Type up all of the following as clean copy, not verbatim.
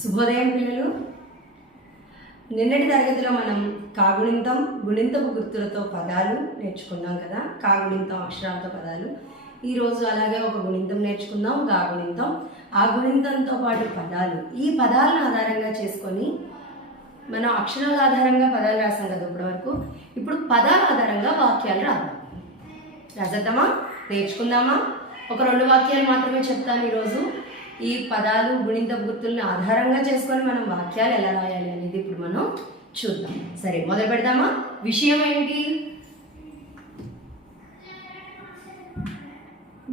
శుభోదయం పిల్లలు. నిన్నటి తరగతిలో మనం కాగుణింతం, గుణింతపు గుర్తులతో పదాలు నేర్చుకున్నాం కదా. కాగుణింతం అక్షరాలతో పదాలు. ఈరోజు అలాగే ఒక గుణింతం నేర్చుకుందాం, గాగుణింతం. ఆ గుణింతంతో పాటు పదాలు. ఈ పదాలను ఆధారంగా చేసుకొని మనం అక్షరాల ఆధారంగా పదాలు రాసాం కదా ఇప్పటివరకు. ఇప్పుడు పదాల ఆధారంగా వాక్యాలు రాసేద్దామా, నేర్చుకుందామా? ఒక 2 వాక్యాలు మాత్రమే చెప్తాను ఈరోజు. ఈ పదాలు గుణింతపు గుర్తుల్ని ఆధారంగా చేసుకొని మనం వాక్యాలు ఎలా రాయాలి అనేది ఇప్పుడు మనం చూద్దాం. సరే, మొదలు పెడదామా? విషయం ఏంటి?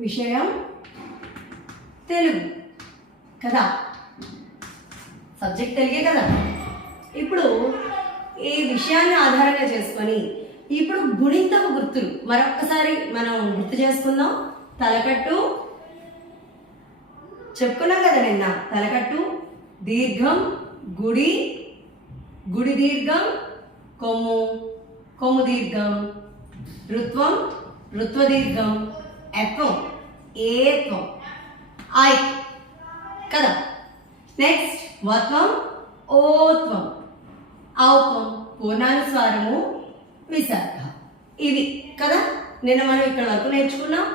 విషయం తెలుగు కదా, సబ్జెక్ట్ తెలుగే కదా. ఇప్పుడు ఈ విషయాన్ని ఆధారంగా చేసుకొని ఇప్పుడు గుణింతపు గుర్తులు మరొక్కసారి మనం గుర్తు చేసుకుందాం. తలకట్టు చెప్పుకున్నాం కదా నిన్న. తలకట్టు, దీర్ఘం, గుడి, గుడి దీర్ఘం, కొమ్ము, కొమ్ము దీర్ఘం, ఋత్వం, ఋత్వ దీర్ఘం, ఎత్వం, ఏత్వం, ఐ కదా. నెక్స్ట్ వత్వం, ఓత్వం, ఔత్వం, పూర్ణానుస్వారము, విసర్గ. ఇవి కదా నిన్న మనం ఇక్కడ వరకు నేర్చుకున్నాం.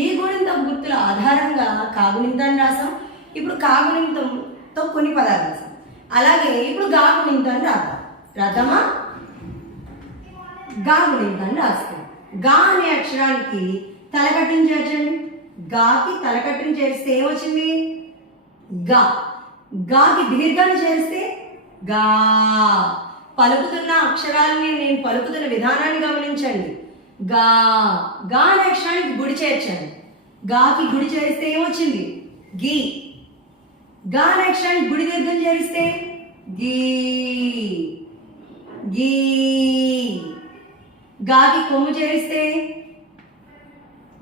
ఈ గుణింతం గుర్తుల ఆధారంగా కాగుణింతాన్ని రాసాం. ఇప్పుడు కాగుణింతంతో కొన్ని పదాలు రాసాం. అలాగే ఇప్పుడు గాగుణింతాన్ని రాద్దామా? గాగుణింతాన్ని రాస్తాం. గా అనే అక్షరానికి తలకట్టుని చేర్చండి. గాకి తలకట్టుని చేరిస్తే ఏమొచ్చింది? గా. గాకి దీర్ఘాన్ని చేరిస్తే గా. పలుకుతున్న అక్షరాలని నేను పలుకుతున్న విధానాన్ని గమనించండి. గా. గా అనే అక్షరానికి గుడి చేర్చాను. గాకి గుడి చేరిస్తే ఏమొచ్చింది? గీ. గా అనే అక్షరానికి గుడి దీర్ఘం చేరిస్తే గీ. గీ. గాకి కొమ్ము చేరిస్తే,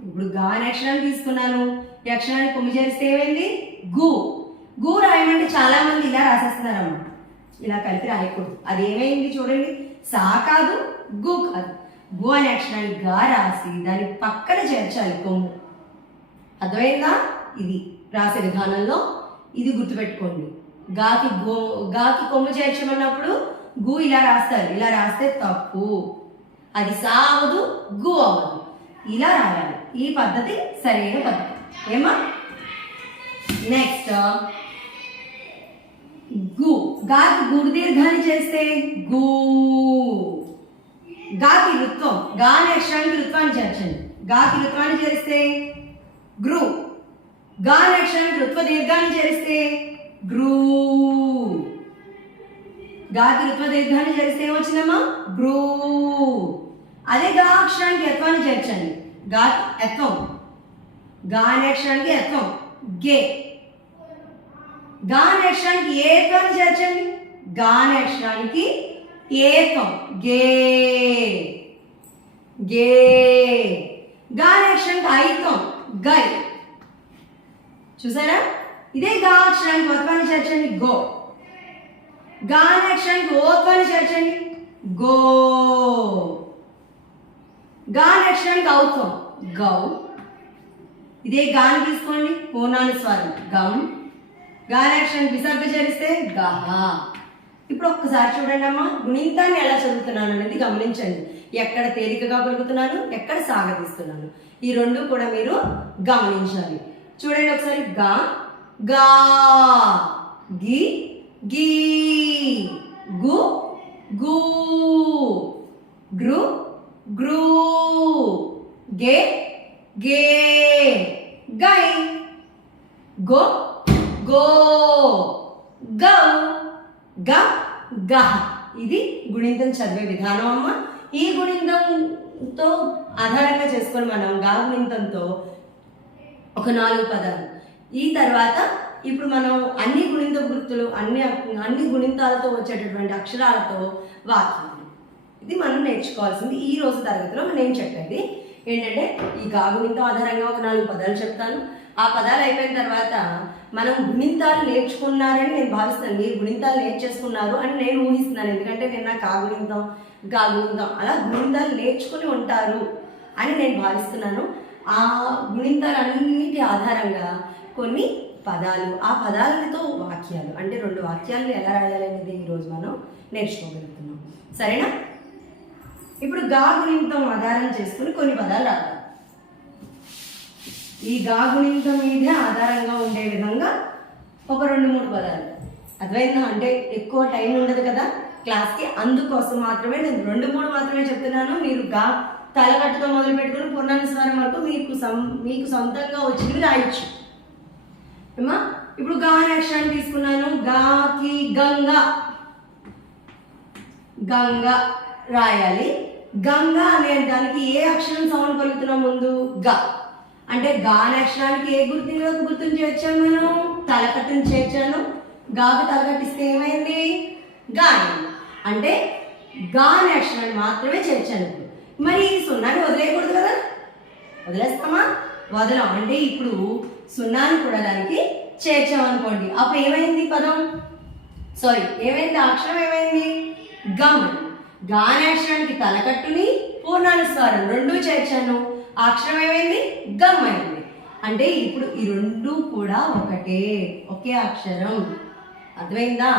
ఇప్పుడు గా అనే అక్షరాన్ని తీసుకున్నాను, ఈ అక్షరానికి కొమ్ము చేరిస్తే ఏమైంది? గు. గు రాయమంటే చాలా మంది ఇలా రాసేస్తున్నారు అన్నమాట. ఇలా కలిపి రాయకూడదు. అది ఏమైంది చూడండి. సా కాదు, గు కాదు. గు అనే అక్షరాన్ని గా రాసి దాని పక్కన చేర్చాలి కొమ్ము. అర్థమైందా? ఇది రాసే విధానంలో ఇది గుర్తుపెట్టుకోండి. గాకి కొమ్ము చేర్చమన్నప్పుడు గు ఇలా రాస్తారు. ఇలా రాస్తే తప్పు. అది సా అవ్వదు, గు అవ్వదు. ఇలా రాయాలి. ఈ పద్ధతి సరైన పద్ధతి. ఏమా? నెక్స్ట్ గు. గాకి గుడి దీర్ఘాన్ని చేస్తే గు. గాకి ఋత్వం. గా అనే అక్షరానికి ఋత్వాన్ని చేర్చండి. గాకి ఋత్వాన్ని చేరిస్తే గ్రు. గా అనే అక్షరానికి ఋత్వ దీర్ఘాన్ని చేరిస్తే గ్రూ. గాకి ఋత్వ దీర్ఘాన్ని చేరిస్తే ఏమొచ్చిందమ్మా? గ్రూ. అదే గా అక్షరానికి ఎత్వాన్ని చేర్చండి. గా ఎత్వం. గా అనే అక్షరానికి ఎత్వం గే. గా అనే అక్షరానికి ఏత్వాన్ని చేర్చండి. గా అనే అక్షరానికి ఏత్వం గే. గే. గా అనే అక్షరానికి ఐత్వం గై. చూసారా? ఇదే గా అక్షరానికి వత్వాన్ని చేర్చండి గో. గా అనే అక్షరానికి ఓత్వాన్ని చేర్చండి గో. గా అనే అక్షరానికి ఔత్వం గౌ. ఇదే గాని తీసుకోండి, పూర్ణానుస్వారం గం. గా అనే అక్షరానికి విసర్గ చేరిస్తే గహ. ఇప్పుడు ఒక్కసారి చూడండి అమ్మా, గుణింతాన్ని ఎలా చదువుతున్నాను అనేది గమనించండి. ఎక్కడ తేలికగా పలుకుతున్నాను, ఎక్కడ సాగదీస్తున్నాను, ఈ రెండు కూడా మీరు గమనించాలి. చూడండి ఒకసారి. గా, గా, గి, గీ, గు, గు, గ్రు, గ్రూ, గే, గే, గై, గో, గో, గౌ, గ, గహ. ఇది గుణింతం చదివే విధానం అమ్మ. ఈ గుణింతంతో ఆధారంగా చేసుకొని మనం గా గుణింతంతో ఒక 4 పదాలు. ఈ తర్వాత ఇప్పుడు మనం అన్ని గుణింత గుర్తులు, అన్ని గుణింతాలతో వచ్చేటటువంటి అక్షరాలతో వాక్యాలు. ఇది మనం నేర్చుకోవాల్సింది. ఈ రోజు తరగతిలో నేను చెప్పేది ఏంటంటే ఈ గా గుణింతం ఆధారంగా ఒక 4 పదాలు చెప్తాను. ఆ పదాలు అయిపోయిన తర్వాత మనం గుణింతాలు నేర్చుకున్నారని నేను భావిస్తాను. మీరు గుణింతాలు నేర్చేసుకున్నారు అని నేను ఊహిస్తున్నాను. ఎందుకంటే నిన్న కాగుణింతం, గాగుణింతం అలా గుణింతాలు నేర్చుకుని ఉంటారు అని నేను భావిస్తున్నాను. ఆ గుణింతాలన్నిటి ఆధారంగా కొన్ని పదాలు, ఆ పదాలతో వాక్యాలు, అంటే 2 వాక్యాలను ఎలా రాయాలి అనేది ఈరోజు మనం నేర్చుకోగలుగుతున్నాం. సరేనా? ఇప్పుడు గా గుణింతం ఆధారం చేసుకుని కొన్ని పదాలు రాద్దాం. ఈ గా గుణింతం మీదే ఆధారంగా ఉండే విధంగా ఒక 2-3 పదాలు. అర్థమైందా? అంటే ఎక్కువ టైం ఉండదు కదా క్లాస్కి, అందుకోసం మాత్రమే నేను 2-3 మాత్రమే చెప్తున్నాను. మీరు గా తలకట్టుతో మొదలు పెట్టుకుని పూర్ణానుస్వారం వరకు మీకు సొంతంగా వచ్చినవి రాయొచ్చు. ఏమా? ఇప్పుడు గా అనే అక్షరాన్ని తీసుకున్నాను. గాకి గంగా, గంగా రాయాలి. గంగా అనే దానికి ఏ అక్షరం సౌండ్ పలుకుతున్నాం ముందు? గా. అంటే గా అనే అక్షరానికి ఏ గుర్తుని చేర్చాను మనం? తలకట్టుని చేర్చాను. గాకు తలకట్టిస్తే ఏమైంది? గా అయింది. అంటే గా అనే అక్షరాన్ని మాత్రమే చేర్చాను. మరి సున్నాన్ని వదిలేయకూడదు కదా, వదిలేస్తామా? వదలం. అంటే ఇప్పుడు సున్నాన్ని కూడా దానికి చేర్చామనుకోండి, అప్పుడు ఏమైంది పదం? ఏమైంది? అక్షరం ఏమైంది? గమ్. గా అనే అక్షరానికి తలకట్టుని పూర్ణానుస్వారం 2 చేర్చాను, ఆ అక్షరం ఏమైంది? గమ్ అయింది. అంటే ఇప్పుడు ఈ 2 కూడా ఒకే అక్షరం. అర్థమైందా?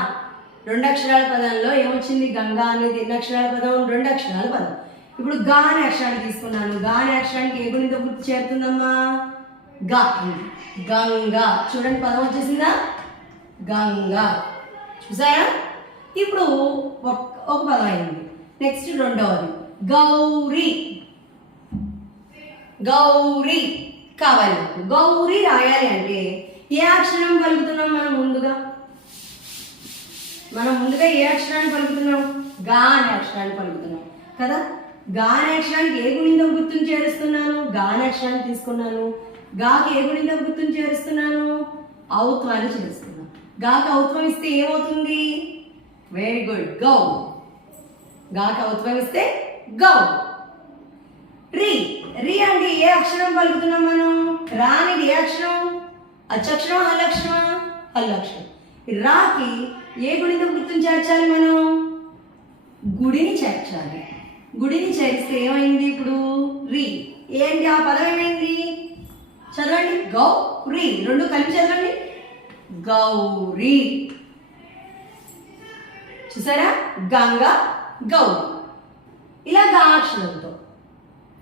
2 అక్షరాల పదంలో ఏమొచ్చింది? గంగా అనేది ఎన్ని అక్షరాల పదం? 2 అక్షరాల పదం. ఇప్పుడు గా అనే అక్షరాన్ని తీసుకున్నాను. గా అనే అక్షరానికి ఏ గుణితో గుర్తు చేరుతుందమ్మా? గా. గంగా. చూడండి పదం వచ్చేసిందా? గంగా. చూసారా? ఇప్పుడు ఒక పదం అయింది. నెక్స్ట్ రెండవది గౌరీ. గౌరీ కావాలి. గౌరీ రాయాలి అంటే ఏ అక్షరం పలుకుతున్నాం మనం ముందుగా? ఏ అక్షరాన్ని పలుకుతున్నాం? గా అనే అక్షరాన్ని పలుకుతున్నాం కదా. గా అనే అక్షరానికి ఏ గుణితో గుర్తుని చేరుస్తున్నాను? గా అనే అక్షరాన్ని తీసుకున్నాను. గాకి ఏ గుణితో గుర్తుని చేరుస్తున్నాను? ఔత్వాన్ని చేరుస్తున్నాను. గాకి ఔత్వం ఇస్తే ఏమవుతుంది? వెరీ గుడ్, గౌ. గాకి ఔత్వం ఇస్తే గౌ. రీ. రీ అంటే ఏ అక్షరం పలుకుతున్నాం మనం? రా అనేది ఏ అక్షరం? అచ్చక్షరం, హల్లక్షరమా? హల్లక్షరం. రాకి ఏ గుణితో గుర్తుని చేర్చాలి మనం? గుడిని చేర్చాలి. గుడిని చేరిస్తే ఏమైంది? ఇప్పుడు రీ. ఏంటి ఆ పదం ఏమైంది? చదవండి. గౌరీ. 2 కలిపి చదవండి. గౌరీ. చూసారా? గంగా, గౌరీ. ఇలా గా అక్షరంతో.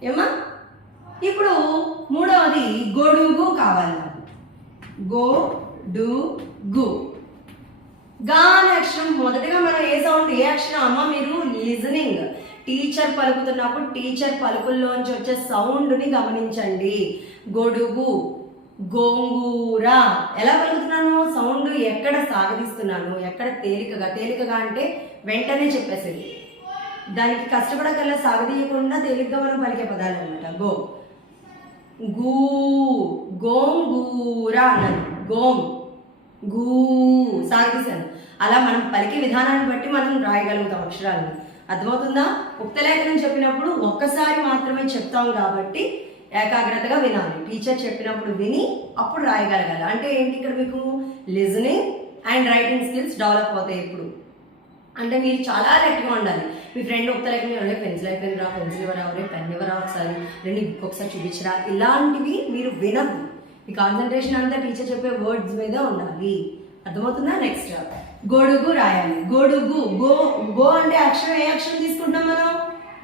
ఏమా? ఇప్పుడు మూడవది గొడుగు కావాలి నాకు. గొడుగు. గా అనే అక్షరం మొదటగా మనం ఏ సౌండ్, ఏ అక్షరం అమ్మ? మీరు లిజనింగ్ టీచర్ పలుకుతున్నప్పుడు టీచర్ పలుకుల్లోంచి వచ్చే సౌండ్ని గమనించండి. గొడుగు, గోంగూర ఎలా పలుకుతున్నాను? సౌండ్ ఎక్కడ సాగదీస్తున్నాను, ఎక్కడ తేలికగా అంటే వెంటనే చెప్పేసేది. దానికి కష్టపడకల్లా సాగదీయకుండా తేలిగ్గా మనం పలికే పదాలు అనమాట. గూ, గోంగూర అన్నాను. గోం, గూ సాగదీశాను. అలా మనం పలికే విధానాన్ని బట్టి మనం రాయగలుగుతాం అక్షరాలను. అర్థమవుతుందా? ఉక్తలేఖనం చెప్పినప్పుడు ఒక్కసారి మాత్రమే చెప్తాం కాబట్టి ఏకాగ్రతగా వినాలి. టీచర్ చెప్పినప్పుడు విని అప్పుడు రాయగలగాలి. అంటే ఏంటి? ఇక్కడ మీకు listening and writing skills develop అవుతాయి. ఇప్పుడు అంటే మీరు చాలా గట్టిగా ఉండాలి. మీ ఫ్రెండ్ ఉక్తలేఖనం పెన్సిల్ అయిపోయింది రా, పెన్సిల్ ఇవ్వరా, పెన్ ఇవ్వరా, ఒకసారి రెండు బుక్ ఒకసారి చూపించరా, ఇలాంటివి మీరు వినద్దు. ఈ కాన్సన్ట్రేషన్ అంతా టీచర్ చెప్పే వర్డ్స్ మీద ఉండాలి. అర్థమవుతుందా? నెక్స్ట్ గొడుగు రాయాలి. గొడుగు. గో అంటే అక్షరం ఏ అక్షరం తీసుకుంటాం మనం?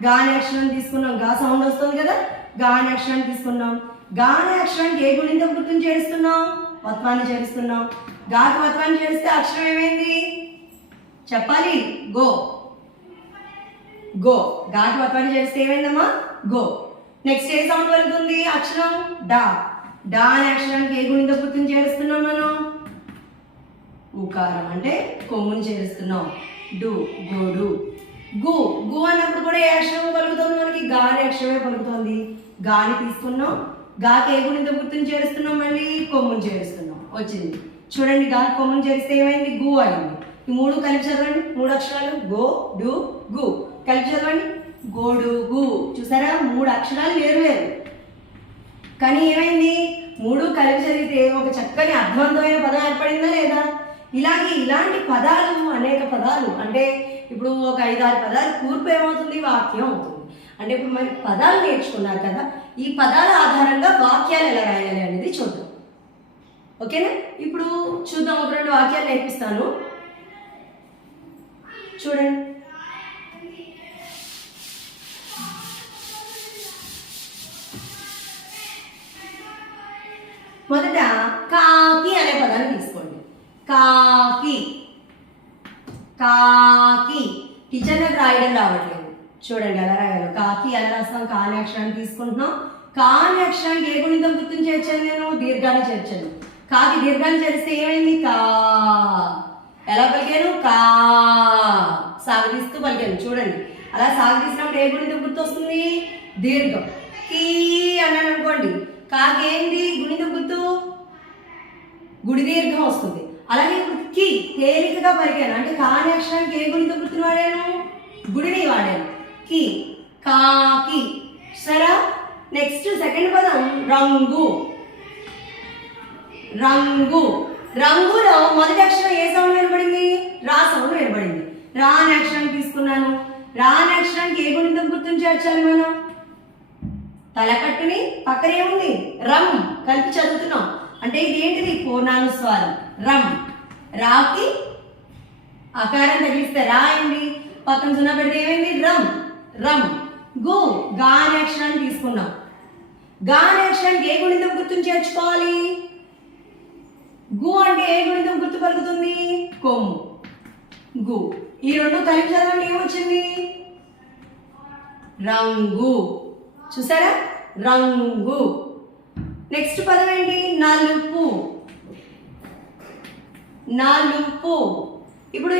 గా అనే అక్షరం తీసుకున్నాం. గా సౌండ్ వస్తుంది కదా, గా అనే అక్షరాన్ని తీసుకున్నాం. గా అనే అక్షరానికి ఏ గుణితో గుర్తుని చేరుస్తున్నాం? వత్వాన్ని చేరుస్తున్నాం. గాకి వత్వాన్ని చేరిస్తే అక్షరం ఏమైంది చెప్పాలి? గో. గో. గాకి వత్వాన్ని చేరిస్తే ఏమైందమ్మా? గో. నెక్స్ట్ ఏ సౌండ్ వెళ్తుంది? అక్షరం డా. డా అనే అక్షరానికి ఏ గుణితో గుర్తుని చేరుస్తున్నాం మనం? ఉకారం అంటే కొమ్ముని చేరుస్తున్నాం. డు, గోడు. గు. గు అన్నప్పుడు కూడా ఏ అక్షరం పలుకుతుంది మనకి? గా అనే అక్షరమే పలుకుతుంది. గాని తీసుకున్నాం. గాకి ఏ గుణితో గుర్తుని చేరుస్తున్నాం? మళ్ళీ కొమ్ముని చేరుస్తున్నాం. వచ్చింది చూడండి. గా కొమ్ముని చేరిస్తే ఏమైంది? గు అయింది. ఈ 3 కలిపి చదవండి. 3 అక్షరాలు గో, డు, గు కలిపి చదవండి. గోడుగు. చూసారా? 3 అక్షరాలు వేరు కానీ ఏమైంది? 3 కలిపి చదివితే ఒక చక్కని అర్థవంతమైన పదం ఏర్పడిందా లేదా? ఇలాంటి పదాలు, అనేక పదాలు, అంటే ఇప్పుడు ఒక 5-6 పదాలు కూర్పు ఏమవుతుంది? వాక్యం అవుతుంది. అంటే ఇప్పుడు మరి పదాలు నేర్చుకున్నారు కదా, ఈ పదాల ఆధారంగా వాక్యాలు ఎలా రాయాలి అనేది చూద్దాం. ఓకేనా? ఇప్పుడు చూద్దాం, ఒక 2 వాక్యాలు నేర్పిస్తాను చూడండి. మొదట కాకి అనే పదాన్ని తీసుకోండి. కాకి, కాకి. టీచర్ నాకు రాయడం రావట్లేదు, చూడండి ఎలా రాయాలో. కాకి ఎలా రాస్తాం? కాని అక్షరాన్ని తీసుకుంటున్నాం. కాని అక్షరానికి ఏ గుణితం గుర్తుని చేర్చాను నేను? దీర్ఘాన్ని చేర్చాను. కాకి దీర్ఘాన్ని చేరిస్తే ఏమైంది? కా. ఎలా పలికాను? కా. సాగదీస్తూ పలికాను. చూడండి, అలా సాగదీసినప్పుడు ఏ గుణితం గుర్తు వస్తుంది? దీర్ఘం. కీ అన్నాను అనుకోండి, కాకి ఏంది గుణితం గుర్తు? గుడి దీర్ఘం వస్తుంది. అలాగే ఇప్పుడు కి తేలికగా పలికాను అంటే కాని అక్షరానికి ఏ గుణితం గుర్తుని వాడాను? గుడిని వాడాను. కి, కాకి. సరే, నెక్స్ట్ సెకండ్ పదం రంగు. రంగు. రంగులో మొదటి అక్షరం ఏ సౌండ్ వినబడింది? రా సౌండ్ వినబడింది. రా అనే అక్షరాన్ని తీసుకున్నాను. రా అనే అక్షరానికి ఏ గుణితం గుర్తుని చేర్చాలి మనం? తలకట్టుని పక్కన ఏముంది? రం కలిపి చదువుతున్నాం అంటే ఇది ఏంటిది? పూర్ణానుస్వారం. రం. రాకి అకారం తగిలిస్తే రా అయింది, పక్కన సున్నా పెడితే ఏమైంది? రం. రం. గు, గా అనే అక్షరాన్ని తీసుకున్నాం. గా అనే అక్షరానికి ఏ గుణితం గుర్తుని చేర్చుకోవాలి? గు అంటే ఏ గుణితం గుర్తు పలుకుతుంది? కొమ్ము. గు. ఈ రెండు కలిపి చదవండి, ఏమొచ్చింది? రంగు. చూసారా? రంగు. నెక్స్ట్ పదం ఏంటి? నలుపు. నలుపు. ఇప్పుడు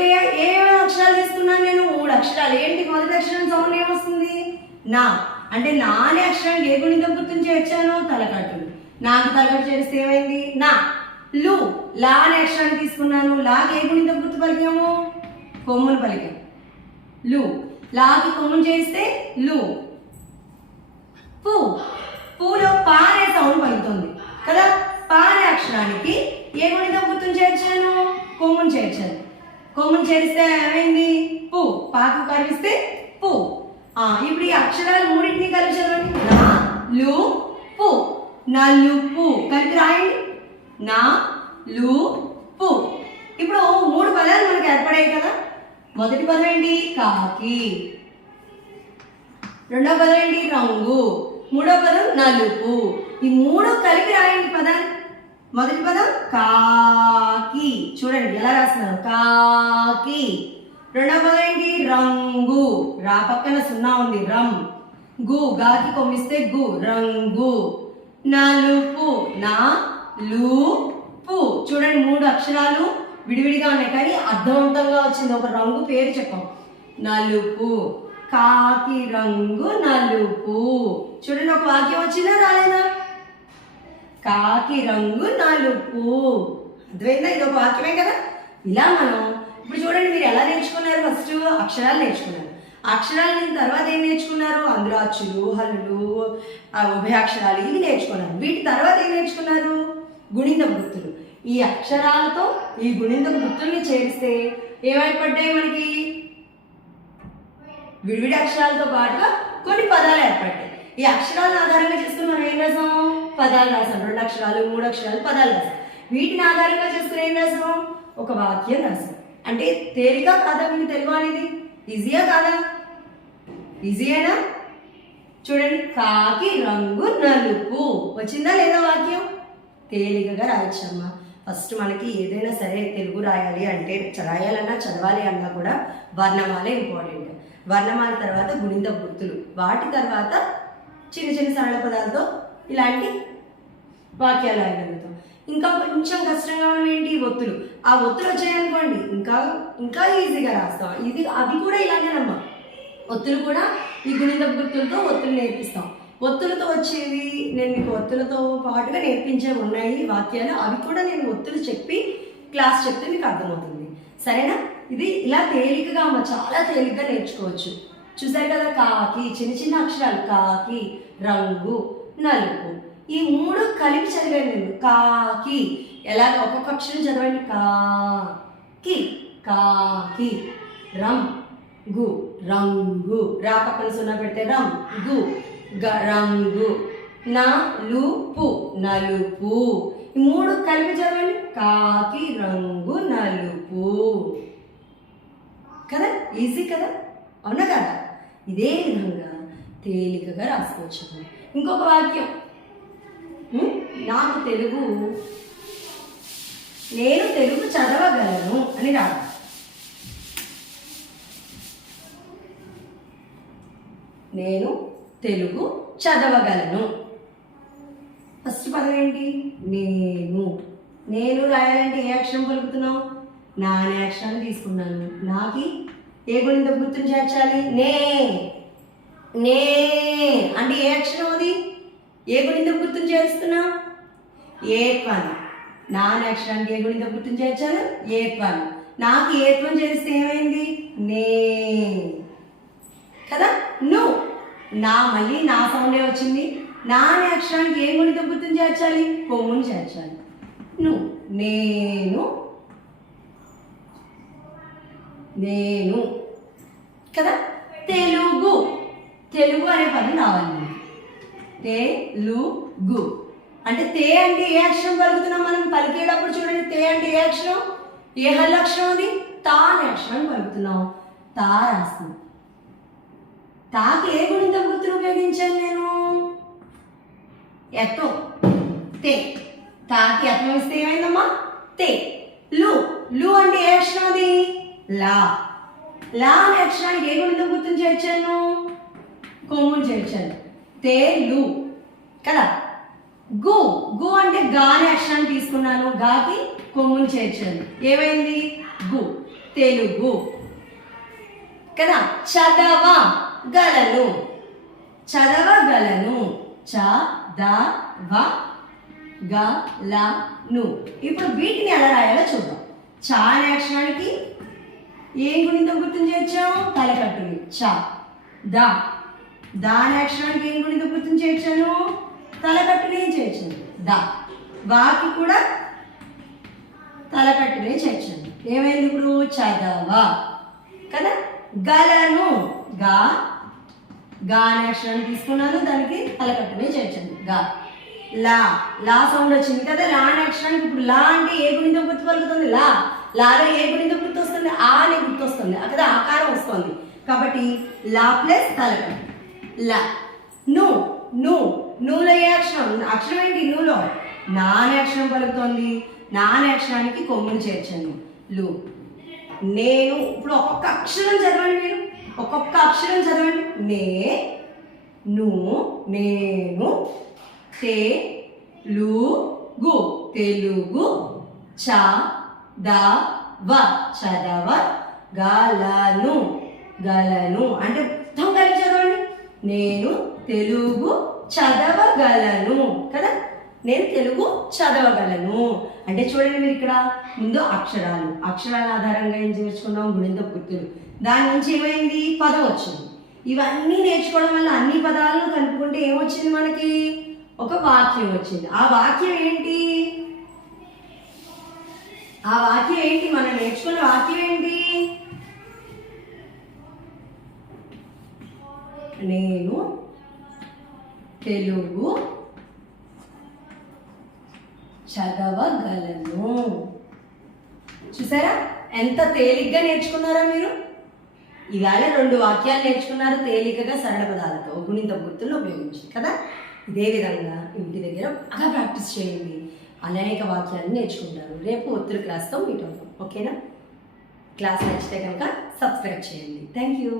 ఏ అక్షరాలు తీసుకున్నాను నేను? 3 అక్షరాలు. ఏంటి మొదటి అక్షరం సౌండ్ ఏమొస్తుంది? నా. అంటే నా అనే అక్షరానికి ఏ గుణితం గుర్తుని చేర్చాను? తలకట్టును. నాకు తలకట్టు చేస్తే ఏమైంది? నా. లు. లా అనే అక్షరాన్ని తీసుకున్నాను. లాకి ఏ గుణితం గుర్తు పలికాము? కొమ్మును పలికాము. లు. లాకి కొమ్మును చేస్తే లు. పు. పూలో పా అనే సౌండ్ పలుకుతుంది కదా. పా అనే అక్షరానికి ఏ గుణితం గుర్తుని చేర్చాను? కొమ్మును చేర్చాను. కొమ్మును చేరిస్తే ఏమైంది? పు. పాకు కలిపిస్తే పు. ఇప్పుడు ఈ అక్షరాలు మూడింటిని కలిపి చదవండి. నా, లు, పు. నలుపు కలిపి రాయండి. నా, లు, పు. ఇప్పుడు 3 పదాలు మనకు ఏర్పడాయి కదా. మొదటి పదం ఏంటి? కాకి. రెండో పదం ఏంటి? రంగు. మూడో పదం నలుపు. ఈ 3 కలిపి రాయండి పదాలు. మొదటి పదం కాకి. చూడండి ఎలా రాస్తున్నాను? కాకి. రెండో పదం ఏంటి? రంగు. రా పక్కన సున్నా ఉంది. రం. గు, గాకి కొమ్మిస్తే గు. రంగు. నలుపు. నా, లు, పు. చూడండి 3 అక్షరాలు విడివిడిగా ఉన్నాయి కానీ అర్థవంతంగా వచ్చింది. ఒక రంగు పేరు చెప్పాం. నలుపు. కాకి రంగు నలుపు. చూడండి ఒక వాక్యం వచ్చిందా రాలేదా? కాకి రంగు నలుపు. అర్థమైందా? ఇది ఒక వాక్యమే కదా. ఇలా మనం ఇప్పుడు చూడండి, మీరు ఎలా నేర్చుకున్నారు? ఫస్ట్ అక్షరాలు నేర్చుకున్నారు. అక్షరాలు తర్వాత ఏం నేర్చుకున్నారు? అందులో అచ్చులు, హల్లులు, ఉభయాక్షరాలు ఇవి నేర్చుకున్నారు. వీటి తర్వాత ఏం నేర్చుకున్నారు? గుణితం గుర్తులు. ఈ అక్షరాలతో ఈ గుణితం గుర్తుల్ని చేరిస్తే ఏమైపడ్డాయి మనకి? విడివిడి అక్షరాలతో పాటుగా కొన్ని పదాలు ఏర్పడ్డాయి. ఈ అక్షరాలను ఆధారంగా చేసుకుని మనం ఏం రాసాం? పదాలు రాసాం. 2 అక్షరాలు, 3 అక్షరాలు పదాలు రాసాం. వీటిని ఆధారంగా చేసుకుని ఏం రాసాం? ఒక వాక్యం రాసాం. అంటే తేలిగా కాదా మీకు తెలుగు అనేది? ఈజీయా కాదా? ఈజీయేనా? చూడండి, కాకి రంగు నలుపు. వచ్చిందా లేదా వాక్యం? తేలికగా రాయొచ్చమ్మా. ఫస్ట్ మనకి ఏదైనా సరే తెలుగు రాయాలి అంటే రాయాలన్నా చదవాలి అన్నా కూడా వర్ణమాలే ఇంపార్టెంట్. వర్ణమాల తర్వాత గుణిత గుర్తులు, వాటి తర్వాత చిన్న చిన్న సరళ పదాలతో ఇలాంటి వాక్యాలు రాయగలుగుతాం. ఇంకా కొంచెం కష్టంగా ఉన్నవి ఏంటి? ఒత్తులు. ఆ ఒత్తులు వచ్చాయనుకోండి ఇంకా ఇంకా ఈజీగా రాస్తాం. అవి కూడా ఇలాగేనమ్మా. ఒత్తులు కూడా ఈ గుణిత గుర్తులతో ఒత్తులు నేర్పిస్తాం. ఒత్తులతో వచ్చేవి నేను మీకు ఒత్తులతో పాటుగా నేర్పించేవి ఉన్నాయి వాక్యాలు. అవి కూడా నేను ఒత్తులు చెప్పి క్లాస్ చెప్తే మీకు అర్థమవుతుంది. సరేనా? ఇది ఇలా తేలికగా అమ్మ, చాలా తేలికగా నేర్చుకోవచ్చు. చూసారు కదా, కాకి చిన్న చిన్న అక్షరాలు. కాకి రంగు నలుపు. ఈ 3 కలిపి చదివాను నేను. కాకి ఎలా ఒక్కొక్క అక్షరం చదవండి. కాకి. కాకి. రంగు. రంగు. రా పక్కన సున్నా పెడితే రంగు. రంగు. నలుపు నలుపు. ఈ మూడు కలిపి చదవండి. కాకి రంగు నలుపు. కదా, ఈజీ కదా, అవునా కదా? ఇదే విధంగా తేలికగా రాసుకోవచ్చు. ఇంకొక వాక్యం, నాకు తెలుగు, నేను తెలుగు చదవగలను అని రాదు. నేను తెలుగు చదవగలను. ఫస్ట్ పదం ఏంటి? నేను. నేను రాయాలంటే ఏ అక్షరం పలుకుతున్నావు? నా అనే అక్షరాన్ని తీసుకున్నాను. నాకి ఏ గుణిత గుర్తుని చేర్చాలి? నే. నే అంటే ఏ అక్షరం అది? ఏ గుణిత గుర్తుని చేరుస్తున్నా? ఏత్వం. నా అనే అక్షరానికి ఏ గుణిత గుర్తుని చేర్చాలి? ఏత్వం. నాకు ఏత్వం చేస్తే ఏమైంది? నే కదా. ను. నా, మళ్ళీ నా సౌండే వచ్చింది. నా అనే అక్షరానికి ఏ గుణిత గుర్తుని చేర్చాలి? కొమ్ముని చేర్చాలి. ను. నేను. నేను కదా. తెలుగు. తెలుగు అనే పదం రావాలి. తెలుగు అంటే తే అంటే ఏ అక్షరం పలుకుతున్నాం మనం? పలికేటప్పుడు చూడండి, తే అంటే ఏ అక్షరం? ఏ హల్లు అక్షరం అది? తా అనే అక్షరాన్ని పలుకుతున్నాం. తా రాస్తున్నాం. తాకి ఏ గుణిత గుర్తును ఉపయోగించాను నేను? ఎత్తం. తే. తాకి ఎత్తం ఇస్తే ఏమైందమ్మా? తే. లు. లు అంటే ఏ అక్షరం అది? లా. లా అనే అక్షరానికి ఏ గుణిత గుర్తును చేర్చాను? కొమ్మును చేర్చాను. తే లు కదా. గు. గు అంటే గా అనే అక్షరాన్ని తీసుకున్నాను. గాకి కొమ్మును చేర్చాను. ఏమైంది? గు. తెలుగు కదా. చదవగలను. చదవగలను. చదవగలను. ఇప్పుడు వీటిని ఎలా రాయాలో చూద్దాం. చ అనే అక్షరానికి ఏం గుణితం గుర్తుని చేర్చాం? తలకట్టుని. చ. దా. దా అనే అక్షరానికి ఏం గుణితం గుర్తుని చేర్చాను? తలకట్టునే చేర్చాను. దా. వాకి కూడా తలకట్టునే చేర్చాను. ఏమైంది ఇప్పుడు? చదవ కదా. గలను. గా. గా అనే అక్షరాన్ని తీసుకున్నాను, దానికి తలకట్టునే చేర్చాను. గా. లా. లా సౌండ్ వచ్చింది కదా. లా అనే అక్షరానికి ఇప్పుడు లా అంటే ఏ గుణితం గుర్తు పలుకుతుంది? లా. లాలో ఏ గుణితం గుర్తు వస్తుంది? ఆ అనే గుర్తు వస్తుంది కదా, ఆకారం వస్తుంది. కాబట్టి లా ప్లస్ తలకట్టు. లా. ను. ను. నులో ఏ అక్షరం? అక్షరం ఏంటి? నులో నా అనే అక్షరం పలుకుతోంది. నా అనే అక్షరానికి కొమ్ముని చేర్చాను. లు. నేను. ఇప్పుడు ఒక్కొక్క అక్షరం చదవండి మీరు. ఒక్కొక్క అక్షరం చదవండి. నే. ను. నేను. తే. లు. గు. తెలుగు. చ. ద. వ. చదవ. గలను. గలను అంటే మొత్తం కలిపి చదవండి. నేను తెలుగు చదవగలను కదా. నేను తెలుగు చదవగలను అంటే చూడండి మీరు ఇక్కడ ముందు అక్షరాలు, అక్షరాల ఆధారంగా ఏం చేర్చుకున్నాం? గుణిత గుర్తులు. దాని నుంచి ఏమైంది? పదం వచ్చింది. ఇవన్నీ నేర్చుకోవడం వల్ల అన్ని పదాలను కలుపుకుంటే ఏమొచ్చింది మనకి? ఒక వాక్యం వచ్చింది. ఆ వాక్యం ఏంటి? ఆ వాక్యం ఏంటి? మనం నేర్చుకున్న వాక్యం ఏంటి? నేను తెలుగు చదవగలను. చూసారా ఎంత తేలిగ్గా నేర్చుకున్నారా మీరు? ఇవాళ 2 వాక్యాలు నేర్చుకున్నారు తేలికగా సరళ పదాలతో గుణిత గుర్తులు ఉపయోగించి కదా. ఇదే విధంగా ఇంటి దగ్గర బాగా ప్రాక్టీస్ చేయండి. అనేక వాక్యాలు నేర్చుకుంటారు. రేపు ఒత్తిడి క్లాస్తో మీట్ అవుతాం. ఓకేనా? క్లాస్ నచ్చితే కనుక సబ్స్క్రైబ్ చేయండి. Thank you.